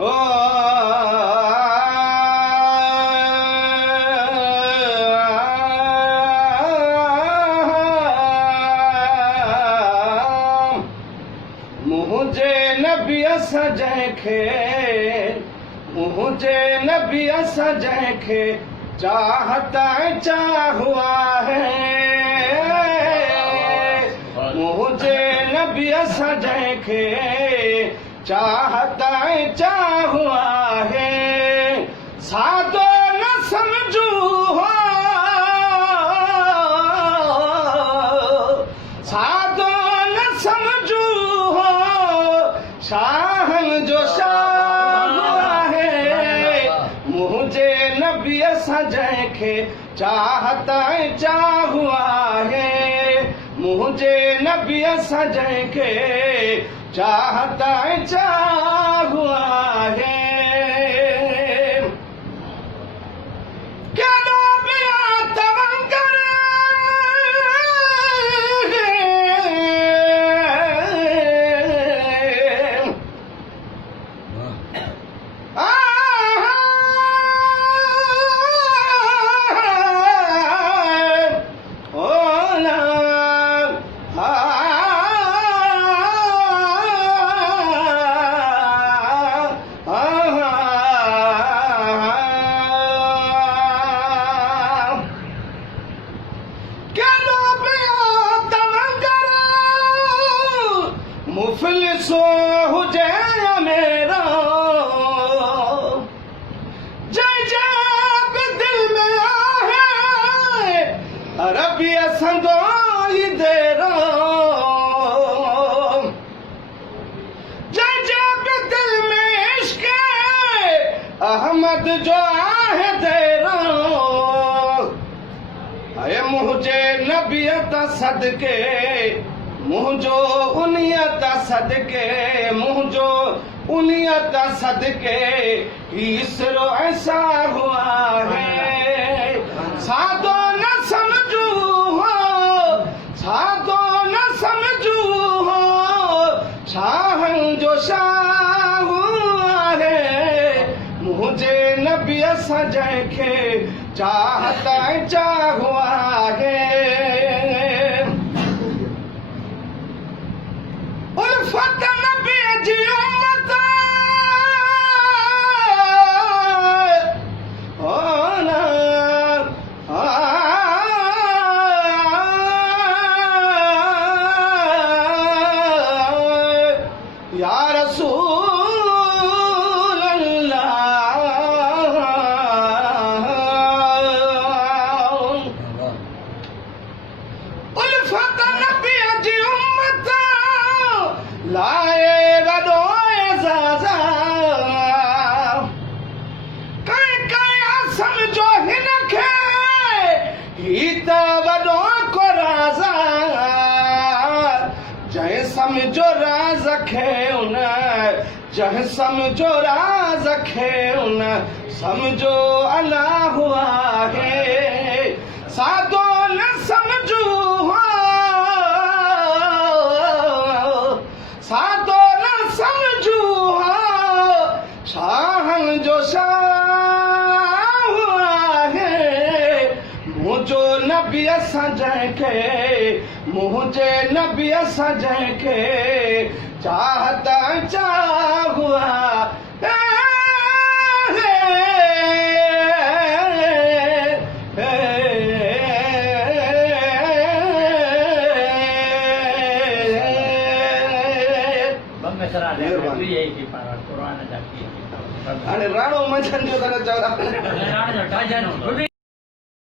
ओ मुझे नबी जंहिंखे मुझे नबी जंहिंखे चाहता चाहुआ है मुझे नबी जंहिंखे चाहता चाहुआ है सादो न समझू हो सादो न समझू हो शाहन जो शाह है मुझे नबी जंहिंखे चाहता चाहुआ है मुझे नबी जंहिंखे चाहता चाहुआ है केॾो बि तवंकर मुफलिसो हुजे मेरा जय जय बि दिल में आहे अरबी संदो ही देरो जय जय बि दिल में इश्क अहमद जो आहे देरो अय मुझे नबीयत सदके मुझो उनियत सदके मुझो उनियत सदके ईसरो ऐसा हुआ है सादो न समझू हो सादो न समझू हो शाहन जो शाह हुआ है मुझे नबी जंहिंखे चाहता चाहुआ है उल्फत नबी जी उम्मत ओ ना या रसूल अल्लाह उल्फत नबी जी उम्मत लाए वॾो एज़ाज़ा कई कई समझो हिनखे ही त वॾो को राज़ा जंहिं समझो राज़ खे उन जंहिं समझो राज़ खे उन समझो अल्लाह आहे सादो न समझू हो सादो न समझू हो शाहन जो शाह आहे मुझो नबी जंहिंखे मुझे नबी जंहिंखे चाहता चाहुआ हाणे राणो मंझंदि जो